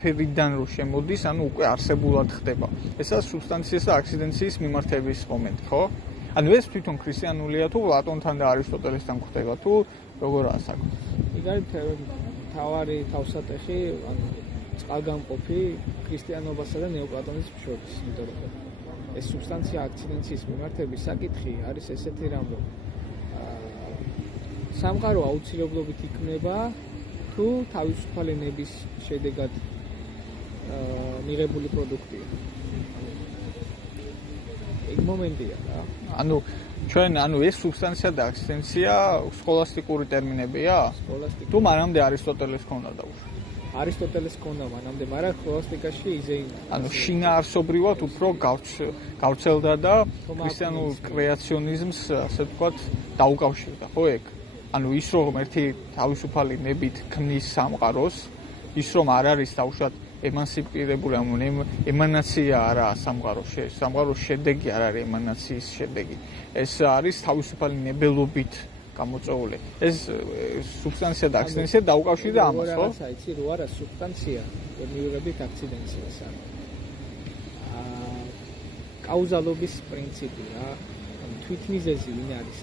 ფერიდან რო შემოდის, ანუ უკვე არსებულად ხდება. ესაა სუბსტანციის და აქციდენციის მიმართების მომენტი, ხო? ანუ ეს თვითონ ქრისტიანულია თუ პლატონთან და არისტოტელესთან გვხდება თუ როგორაა საქმე? იქ არის თავარი თავსატეხი, ანუ წყალგამყოფი ქრისტიანობასა და ნეოპლატონიზმის შორის, იმიტომ რომ ეს სუბსტანცია აქციდენციის მიმართების საკითხი არის ესეთი რამ, რომ სამყარო აუცილებლობით იქნება თუ თავისუფალი ნების შედეგად მიღებული პროდუქტია. ეგ მომენტია რა. ანუ ეს სუბსტანცია და აქციდენცია სქოლასტიკური ტერმინებია? თუ მანამდე არისტოტელეს ჰქონდა დაუშვი. არისტოტელეს ჰქონდა მანამდე, მაგრამ სქოლასტიკაში იზეინა. ანუ შინაარსობრივად უფრო გავრცელდა და ქრისტიანულ კრეაციონიზმს, ასე ვთქვათ, დაუკავშირდა, ხო ეგ? ანუ ის რომ ერთი თავისუფალი ნებით ქმნის სამყაროს, ის რომ არ არის თავშად ემანსიპირებული, ანუ ემანაცია არა სამყაროს შედეგი არ არის ემანაციის შედეგი. ეს არის თავისუფალი ნებელობით გამოწვეული. ეს სუბსტანცია და აქციდენცია დაუკავშირდა ამას, ხო? რაღაცა იცი, რო არა სუბსტანცია, მივიღებით აქციდენციას. კაუზალობის პრინციპი რა. თვითმიზეზი ვინ არის?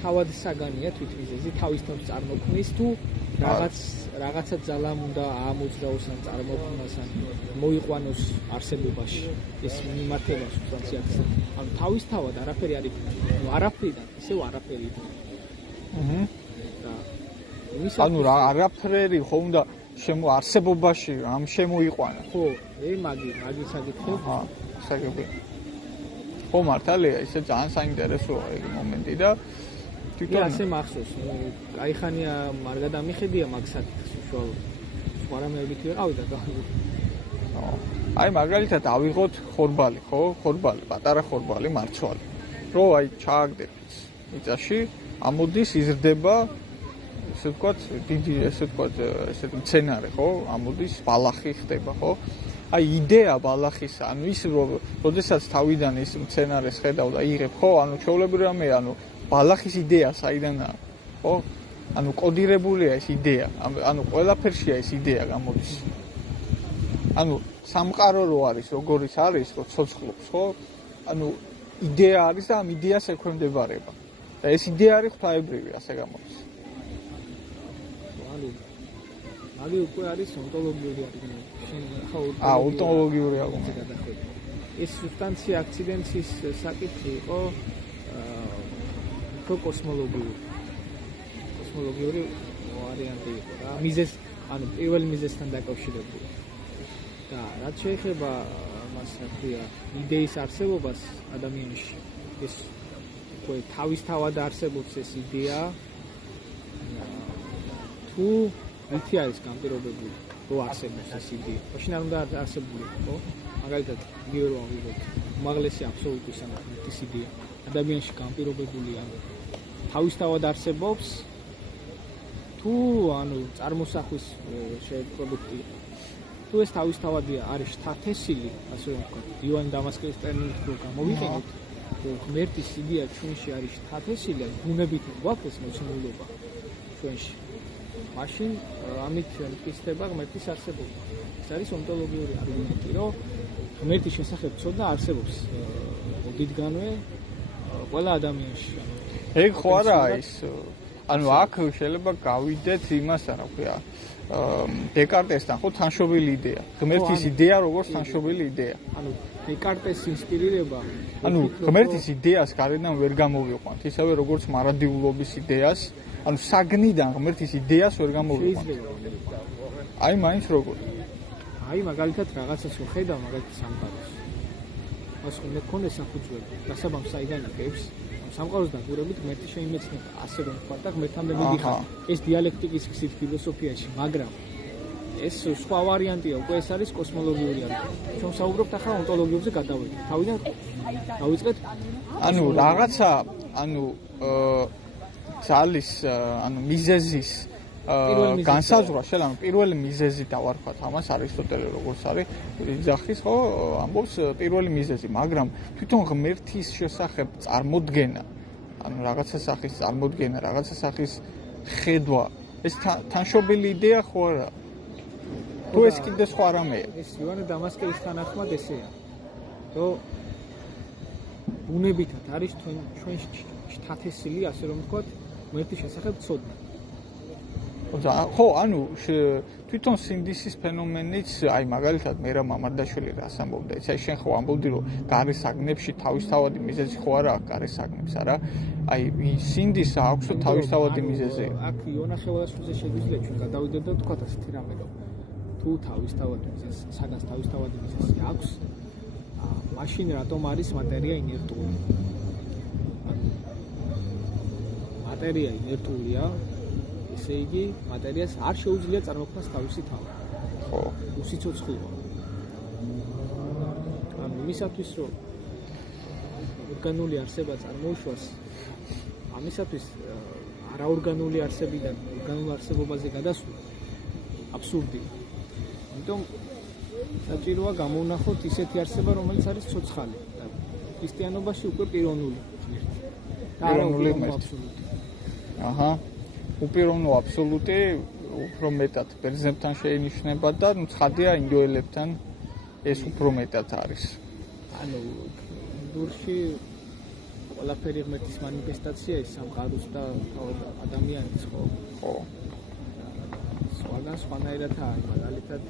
თავად საგანია თვითმიზეზი თავის თავს წარმოქმნის თუ რაღაცა ძალამ უნდა აამოძრავოს ან წარმოქმნას ან მოიყვანოს არსებობაში ეს მიმართება სუბსტანციას. ანუ თავისთავად არაფერი არ იქნება. ანუ არაფრიდან ისევ არაფერი იქნება. ანუ რა არაფერი ხო უნდა არსებობაში ამ შემოიყვანა. ხო, მაგი საკითხი. საკითხი. ხო მართალია, ისე ძალიან საინტერესოა ეგ მომენტი და თვითონ ასე მახსოვს, კაიხანია არ გადამიხედია მაგ საკითხს უშუალოდ. სხვა რამეებით ვიყავი და აი მაგალითად ავიღოთ ხორბალი, ხო? ხორბალი, პატარა ხორბალი, მარცვალი. რო აი ჩააგდებით მიწაში, ამოდის იზრდება, ესე ვთქვათ, დიდი, ესე ვთქვათ, ესეთი მცენარე, ხო? ამოდის ბალახი ხდება, ხო? აი იდეა ბალახისა, ანუ ის როდესაც თავიდან ის მცენარეს ხედავ და იღებ, ხო? ანუ ჩვეულებრივ რამეა, ანუ ბალახის იდეა საიდანაა, ხო? ანუ კოდირებულია ეს იდეა, ანუ ყველაფერშია ეს იდეა გამოდის. ანუ სამყარო რო არის, როგორიც არის, რო ცოცხლობს, ხო? ანუ იდეა არის და ამ იდეას ექვემდებარება. და ეს იდეა არის ღვთაებრივი, ასე გამოდის. მაგ უკვე არის ონტოლოგიური არგუმენტი. ონტოლოგიური არგუმენტი. ეს სუბსტანცია აქციდენციის საკითხი იყო კოსმოლოგიური ვარიანტი იყო რა. მიზეზ, ანუ პირველ მიზეზთან დაკავშირებული. და რაც შეეხება მას ხია იდეის არსებობას ადამიანში, ეს უკვე თავისთავად არსებობს ეს იდეა. თუ ვითი არის განპირობებული, რო არსებობს ეს იდეა. მაშინ არ უნდა არსებული, ხო? მაგალითად, იგივე რომ ავიღოთ უმაღლესი აბსოლუტური სამართლის იდეა. ადამიანში განპირობებული, ანუ თავისთავად არსებობს თუ ანუ წარმოსახვის პროდუქტია. თუ ეს თავისთავადია არის შთათესილი, ასე რომ ვთქვათ, ივან დამასკელის ტერმინით რო გამოვიყენოთ, რომ ღმერთის იდეა ჩვენში არის შთათესილი, ბუნებით გვაქვს ეს მოცემულობა ჩვენში. მაშინ ამით მტკიცდება ღმერთის არსებობა. ეს არის ონტოლოგიური არგუმენტი, რომ ღმერთის შესახებ ცოდნა არსებობს ოდითგანვე ყველა ადამიანში. ეგ ხო არა ის, ანუ აქ შეიძლება გავიდეთ იმას, რა ქვია, დეკარტესთან, ხო, თანშობილი იდეა. ღმერთის იდეა როგორც თანშობილი იდეა. ანუ დეკარტეს ინსპირირება, ანუ ღმერთის იდეას გარედან ვერ გამოვიყვანთ, ისევე როგორც მარადიულობის იდეას, ანუ საგნიდან ღმერთის იდეას ვერ გამოვიყვანთ. აი მაინც როგორ? აი მაგალითად რაღაცას ვხედავ, მაგალითად სამყაროს. მას უნდა ქონდეს საფუძველი, დასაბამს საიდან იღებს. სამყაროს დაგურებით ღმერთი შეიმეცნება, ასე რომ ვთქვა და ღმერთამდე მიდიხარ. ეს დიალექტიკის გზით ფილოსოფიაში, მაგრამ ეს სხვა ვარიანტია, უკვე ეს არის კოსმოლოგიური არგუმენტი. ჩვენ საუბრობთ ახლა ონტოლოგიებზე გადავიდეთ. თავიდან დავიწყეთ. ანუ რაღაცა, ანუ ძალის, ანუ მიზეზის განსაზღვრა შეიძლება პირველი მიზეზი დავარქვათ ამას არისტოტელე როგორც არის იძახის ხო ამბობს პირველი მიზეზი, მაგრამ თვითონ ღმერთის შესახებ წარმოდგენა, ანუ რაღაცა სახის წარმოდგენა, რაღაცა სახის ხედვა, ეს თანშობილი იდეა ხო არა? თუ ეს კიდე სხვა რამეა. ეს იოანე დამასკელის თანახმად ესეა. რომ ბუნებითად არის ჩვენ შთათესილი, ასე რომ ვთქვათ, ღმერთის შესახებ ცოდნა. ხო, ანუ თვითონ სინდისის ფენომენიც, აი მაგალითად მე რა მამარდაშვილი რას ამბობდა, იცი შენ ხო ამბობდი რომ გარე საგნებში თავისთავადი მიზეზი ხო არა აქვს გარე საგნებს, არა? აი სინდის აქვს თავისთავადი მიზეზი. აქ იონა ხელოსნოზე შეგვიძლია ჩვენ გადავიდეთ და ვთქვათ ასეთი რამე, რომ თუ თავისთავადი მიზეზი, საგანს თავისთავადი მიზეზი აქვს, მაშინ რატომ არის მატერია ინერტული? მატერია ინერტულია, ესე იგი მატერიას არ შეუძლია წარმოქმნას თავისი თავი. ხო. უსიცოცხლოა. ანუ იმისათვის რომ ორგანული არსება წარმოუშვას, ამისათვის არაორგანული არსებიდან ორგანულ არსებობაზე გადასვლა აბსურდია. იმიტომ საჭიროა გამოვნახოთ ისეთი არსება, რომელიც არის ცოცხალი. ქრისტიანობაში უკვე პიროვნული ღმერთი. პიროვნული ღმერთი. აჰა. უპიროვნო აბსოლუტი უფრო მეტად ბერძნებთან შეინიშნება და ცხადია ინდოელებთან ეს უფრო მეტად არის. ანუ დურში ყველაფერი ღმერთის მანიფესტაცია ის სამყაროს და ადამიანის ხო? ხო. სხვანაირად არის მაგალითად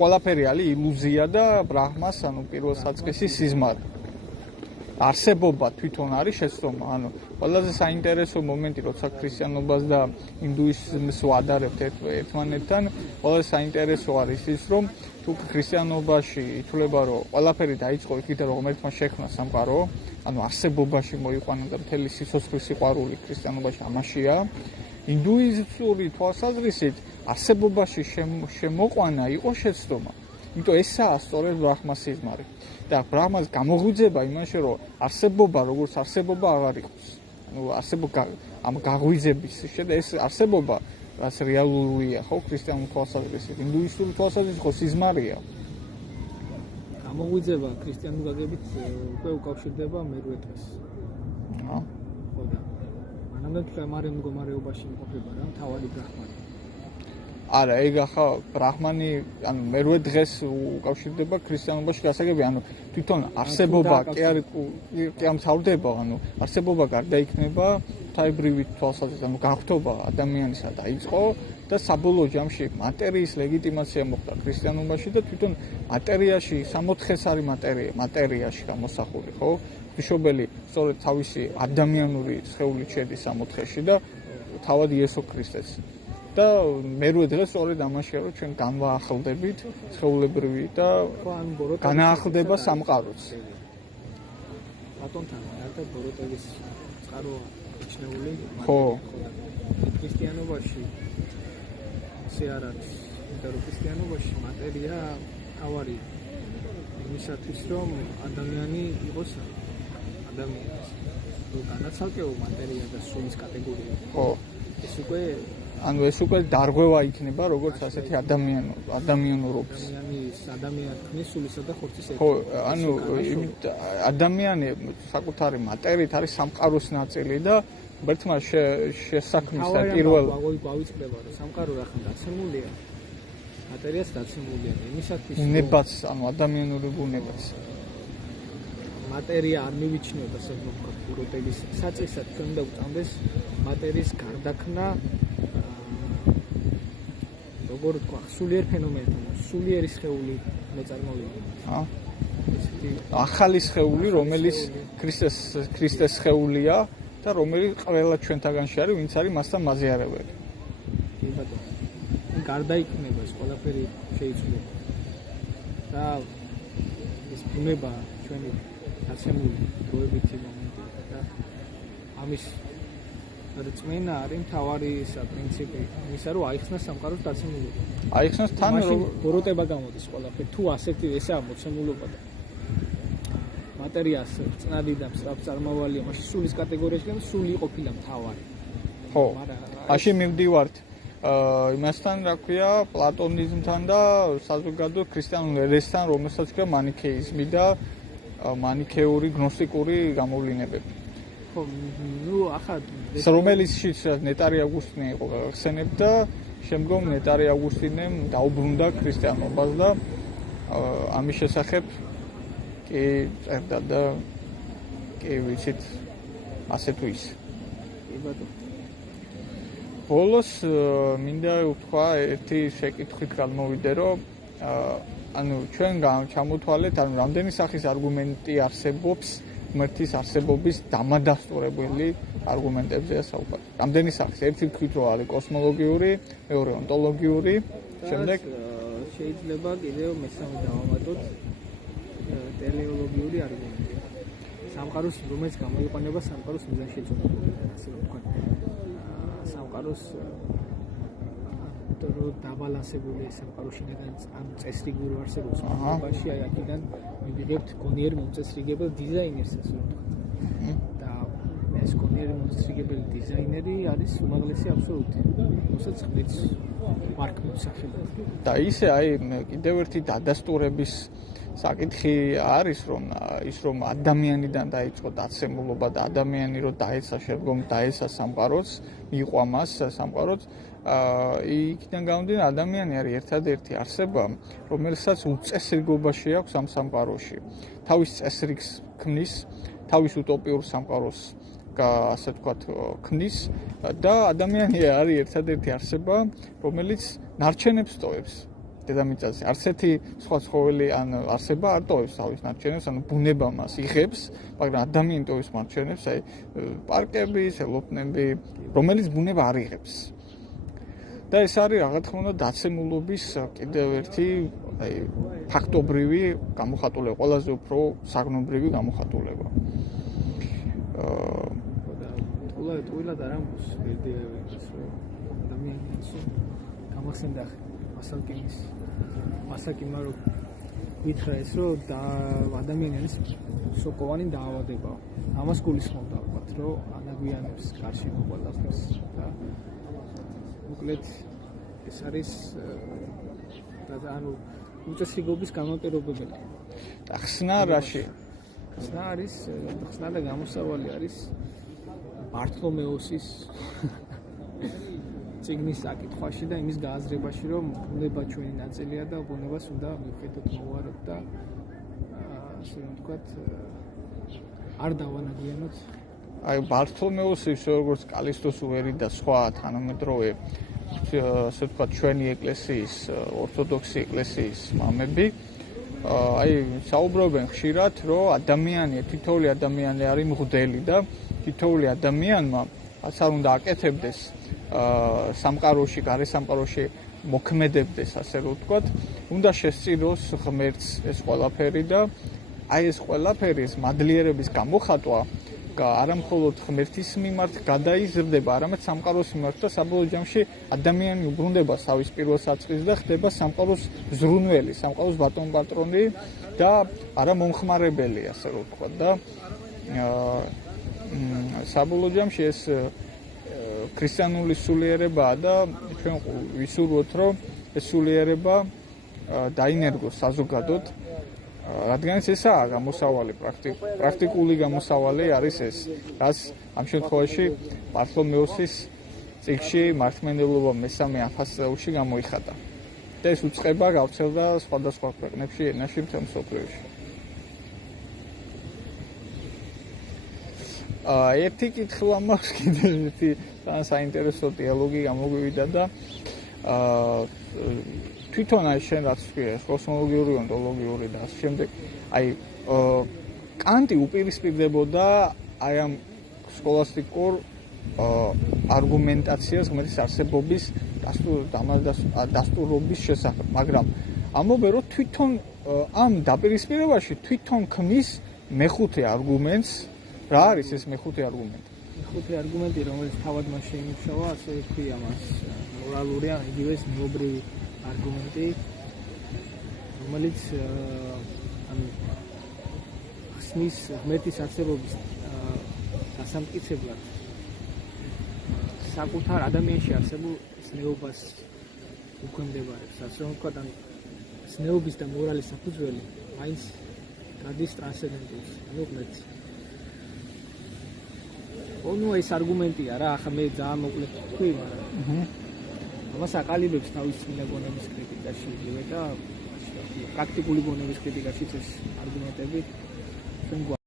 ყველაფერი არის ილუზია და ბრაჰმას ანუ პირველ საწყისი სიზმარი. არსებობა თვითონ არის შეცდომა, ანუ ყველაზე საინტერესო მომენტი, როცა ქრისტიანობას და ინდუიზმს ვადარებთ ერთმანეთთან, ყველაზე საინტერესო არის ის, რომ თუ ქრისტიანობაში ითვლება, რომ ყველაფერი დაიწყო იქიდან, რომ ღმერთმა შექმნა სამყარო, ანუ არსებობაში მოიყვანა და მთელი სიცოცხლის სიყვარული ქრისტიანობაში ამაშია, ინდუიზმური თვალსაზრისით არსებობაში შემოყვანა იყო შეცდომა. იმიტომ ესაა სწორედ ბრაჰმას სიზმარი. და ბრაჰმას გამოღვიძება იმაში, რომ არსებობა როგორც არსებობა აღარ იყოს. ანუ არსებობა ამ გაღვიძების შედა ეს არსებობა რაც რეალურია, ხო, ქრისტიანულ თვალსაზრისით, ინდუისტური თვალსაზრისით ხო სიზმარია. გამოღვიძება ქრისტიანულ გაგებით უკვე უკავშირდება მერვე დღეს. აჰა. ხო და მანამდე თემარემ მდგომარეობაში იმყოფება რა, თავადი ბრაჰმანი. არა, ეგ ახლა ბრაჰმანი, ანუ მერვე დღეს უკავშირდება ქრისტიანობაში გასაგები, ანუ თვითონ არსებობა კი არ მთავრდება, ანუ არსებობა გარდაიქმნება თაებრივი თვალსაზრისით, ანუ გაღვთობა ადამიანისა დაიწყო და საბოლოო ჯამში მატერიის ლეგიტიმაცია მოხდა ქრისტიანობაში და თვითონ მატერიაში 64 არის მატერიაში გამოსახული, ხო? ღვთისმშობელი სწორედ თავისი ადამიანური სხეულით შედის 64-ში და თავად იესო ქრისტეც. და მერვე დღეს სწორედ ამაშია, რომ ჩვენ განვაახლდებით სხეულებრივი და განაახლდება სამყაროც. ბატონთან ერთად ბოროტების წყაროა მიჩნეული. ხო. ქრისტიანობაში ისე არ არის. იმიტომ რომ ქრისტიანობაში მატერია თავარი იმისათვის, რომ ადამიანი იყოს ადამიანის. თუ განაცალკეო მატერია და სულის კატეგორია. ხო. ეს უკვე ანუ ეს უკვე დარღვევა იქნება როგორც ასეთი ადამიანურობის. ადამიანი ქმნის სულისა და ხორცის ერთად. ხო, ანუ ადამიანი საკუთარი მატერიით არის სამყაროს ნაწილი და ერთმა შესაქმნის და პირველ გავიწყდება რომ სამყარო რა ხან დაცემულია. მატერიაც დაცემულია იმისათვის ბუნებაც, ანუ ადამიანური ბუნებაც. მატერია არ მივიჩნეოთ ასე რომ ვთქვათ ბუროტების საწესად ჩვენ უნდა ვწამდეს მატერიის გარდაქმნა როგორ თქვა, სულიერ ფენომენთან, სულიერი სხეული მოწარმოება. აჰა. ახალი სხეული, რომელიც ქრისტეს სხეულია და რომელიც ყველა ჩვენთაგანში არის, ვინც არის მასთან მაზიარებელი. კი ბატონო. გარდაიქმნება ეს ყველაფერი შეიძლება. და ეს ბუნება ჩვენი დაცემული დროებითი მომენტი და ამის რწმენა არის მთავარი პრინციპი იმისა, რომ აიხსნას სამყაროს დაცემულობა. აიხსნას თან რომ ბოროტება გამოდის ყველაფერი. თუ ასეთი ესაა მოცემულობა და მატერიას წნადი და მსრაფ წარმავალია, მაშინ სულის კატეგორიაში და სული ყოფილა მთავარი. ხო. მაშინ მივდივართ იმასთან, რა ქვია, პლატონიზმთან და საზოგადო ქრისტიანულ ერესთან, რომელსაც ქვია მანიქეიზმი და მანიქეური გნოსტიკური გამოვლინებები. ხო, ნუ ახლა რომელიცშიც ნეტარი ავგუსტინე იყო გახსენებდა შემდგომ ნეტარი ავგუსტინემ დაუბრუნდა ქრისტიანობას და ამის შესახებ კი წერდა და კი ვიცით ასე თუ ისე. ბოლოს მინდა ვთქვა ერთი შეკითხვით გადმოვიდე, რომ ანუ ჩვენ ჩამოთვალეთ, ანუ რამდენი სახის არგუმენტი არსებობს ღმერთის არსებობის დამადასტურებელი არგუმენტებზეა საუბარი. რამდენი სახის? ერთი ვთქვით, რომ არის კოსმოლოგიური, მეორე ონტოლოგიური, შემდეგ შეიძლება კიდევ მესამე დავამატოთ ტელეოლოგიური არგუმენტი. სამყაროს რომელიც გამოიყენება სამყაროს მიზანშეწონებულად, ასე ვთქვათ. სამყაროს რო დაბალანსებული სამყაროში ამ წესრიგული არსებობს სამყაროში, აი აქედან მივიღებთ გონიერ მომწესრიგებელ დიზაინერს, ასე ვთქვათ. და ეს გონიერ მომწესრიგებელ დიზაინერი არის უმაღლესი აბსოლუტი, რომელსაც ღმერთს ვარქმევთ სახელად. და ისე აი კიდევ ერთი დადასტურების საკითხი არის, რომ ადამიანიდან დაიწყო დაცემულობა და ადამიანი რო დაეცა შემდგომ დაეცა სამყაროც, მიიყვა მას სამყაროც, იქიდან გამომდინარე ადამიანი არის ერთადერთი არსება, რომელსაც უწესრიგობაში აქვს ამ სამყაროში. თავის წესრიგს ქმნის, თავის utopიურ სამყაროს ასე ვთქვათ ქმნის და ადამიანი არის ერთადერთი არსება, რომელიც ნარჩენებს ტოვებს. დედამიწაზე არც ერთი სხვა ცხოველი ან არსება არ ტოვებს თავის ნარჩენებს, ანუ ბუნება მას იღებს, მაგრამ ადამიანი ტოვებს ნარჩენებს, აი პარკები, ელოფნები, რომელიც ბუნება არ იღებს. და ეს არის რა თქმა უნდა დაცემულობის კიდევ ერთი აი ფაქტობრივი გამოხატულება, ყველაზე უფრო საგნობრივი გამოხატულება. თულად არ ამბობს ვერდიევს, რომ ადამიანს გამახსენდა მასაკიმა რომ ვითხრა ეს რომ ადამიანი არის სოკოვანი დაავადება. ამას გულისხმობდა ვთქვათ, რომ ანაგვიანებს გარშემო ყველაფერს და მოკლედ ეს არის ანუ უწესრიგობის განმარტებებელი. და ხსნა რაში? ხსნა და გამოსავალი არის ბართლომეოსის წიგნის საკითხში და იმის გააზრებაში, რომ ბუნება ჩვენი ნაწილია და ბუნებას უნდა მივხედოთ მოვაროთ და ასე ვთქვათ არ დავანაგვიანოთ. აი ბართლომეოსის როგორც კალისტოს უერი და სხვა თანამედროვე ასე ვთქვათ ჩვენი ეკლესიის ორთოდოქსი ეკლესიის მამები აი საუბრობენ ხშირად, რომ თითოეული ადამიანი არის მღვდელი და თითოეული ადამიანმა რაც არ უნდა აკეთებდეს სამყაროში, გარე სამყაროში მოქმედებდეს, ასე რომ ვთქვათ, უნდა შესწიროს ღმერთს ეს ყველაფერი და აი ეს ყველაფერი ეს მადლიერების გამოხატვა არა მხოლოდ ღმერთის მიმართ გადაიზრდება, არამედ სამყაროს მიმართ და საბოლოო ჯამში ადამიანი უბრუნდება თავის პირველ საწყისს და ხდება სამყაროს ზრუნველი, სამყაროს ბატონ-პატრონი და არა მომხმარებელი, ასე რომ ვთქვათ და საბოლოო ჯამში ეს ქრისტიანული სულიერებაა და ჩვენ ვისურვოთ, რომ ეს სულიერება დაინერგოს საზოგადოდ, რადგან ესაა გამოსავალი პრაქტიკული გამოსავალი არის ეს, რაც ამ შემთხვევაში ბართლომეოსის წიგნში მართლმადიდებლობა მესამე ათასწლეულში გამოიხატა. და ეს უწყება გავრცელდა სხვადასხვა ქვეყნებში, ენაში, მთელ მსოფლიოში. ერთი კითხვა მაქვს კიდევ ერთი საინტერესო დიალოგი გამოგვივიდა და თვითონ აი შენ რაც ვთქვი, კოსმოლოგიური, ონტოლოგიური და ასე შემდეგ, აი კანტი უპირისპირდებოდა აი ამ სქოლასტიკურ არგუმენტაციას ღმერთის არსებობის დასტურობის შესახებ, მაგრამ ამბობენ, რომ თვითონ ამ დაპირისპირებაში თვითონ ქმნის მეხუთე არგუმენტს. რა არის ეს მეხუთე არგუმენტი? მეხუთე არგუმენტი, რომელიც თავად მას შეიმუშავა, ასე ვთქვია მას მორალური ან იგივე ზნეობრივი არგუმენტი, რომელიც ანუ ხსნის ღმერთის არსებობის დასამტკიცებლად საკუთარ ადამიანში არსებულ ზნეობას უქვემდებარებს, ასე რომ ვთქვათ, ანუ ზნეობის და მორალის საფუძველი მაინც გადის ტრანსცენდენტულს, ანუ ღმერთს. ეს არგუმენტია რა, ახლა მე ძალიან მოკლედ ვთქვი, მაგრამ ამას აყალიბებს თავის წმინდა გონების კრიტიკაში იგივე და პრაქტიკული გონების კრიტიკაშიც ეს არგუმენტები ჩვენ